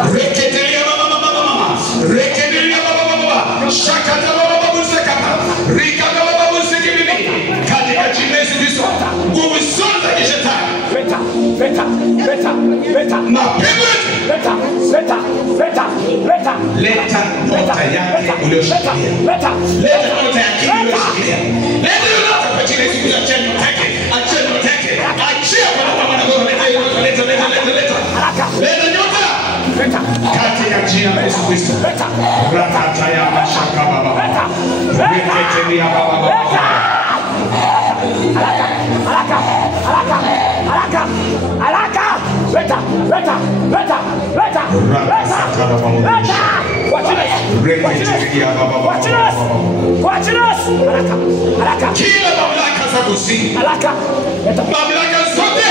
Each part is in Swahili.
reketelia mama, reketelia baba, shakata baba busekapa, rikata baba busekibibi, katika jina la Yesu Kristo, nguvu zote za kishetani, leta nyota yake uliyoshikilia, leta nyota yake uliyoshikilia, leta nyota kwa jina la Yesu Kristo, achia nyota yake, achia nyota yake, achia kwa mama na baba, leta nyota katika jina la Yesu Kristo. Rakata ya mashaka baba, reketelia baba, alaka, leta. Kila mamlaka za kuzimu, mamlaka zote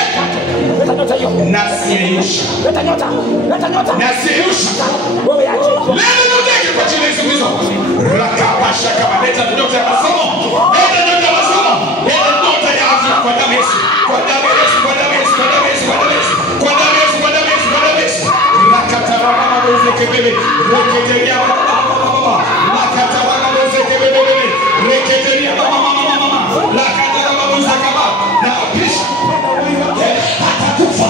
nasiyeyusha, leta nyota kwa jina la Yesu Kristo. Rakabasha kama leta nyota ya masomo, leta nyota ya masomo, leta nyota ya afya kwa damu ya Yesu, kwa damu ya Yesu, kwa damu ya Yesu, kwa damu ya Yesu, kwa damu ya Yesu, kwa damu ya Yesu, kwa damu ya Yesu, kwa damu ya Yesu. Rakatarama mabozeke bebe, reketelia baba, rakatarama mabozeke bebe, reketelia baba, rakatarama mabozeke baba, na apisha atakufa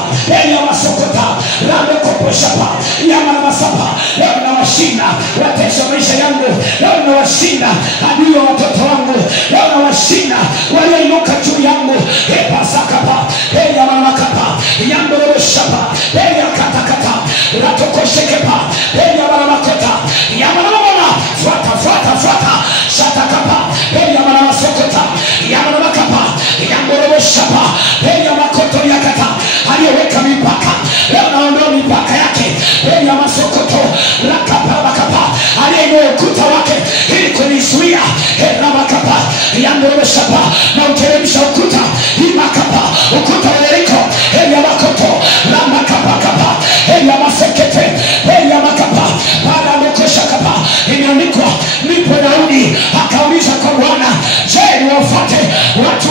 ya masokota rame koposhapa ya masapa leo na washinda watesha maisha yangu, leo na washinda adui wa watoto wangu, leo na washinda walioinuka juu yangu, pasakapa ya mamakapa yangu leo shapa ya katakata ratokoshekepa ya mamakota ya mamama fuata shatakapa ya mamasokota ya mamakapa yangu leo shapa ya makoto ya kata aliyeweka mipaka leo naondoa mipaka yake ya masokoto rakapa aliyeinua ukuta wake ili kunizuia rakapa yangu leo shapa na uteremsha ukuta imakapa ukuta wa Yeriko ya makoto ramakapa ya masekete ya makapa baada mekosha kapa imeandikwa nipo Daudi akauliza kwa Bwana, je, niwafuate watu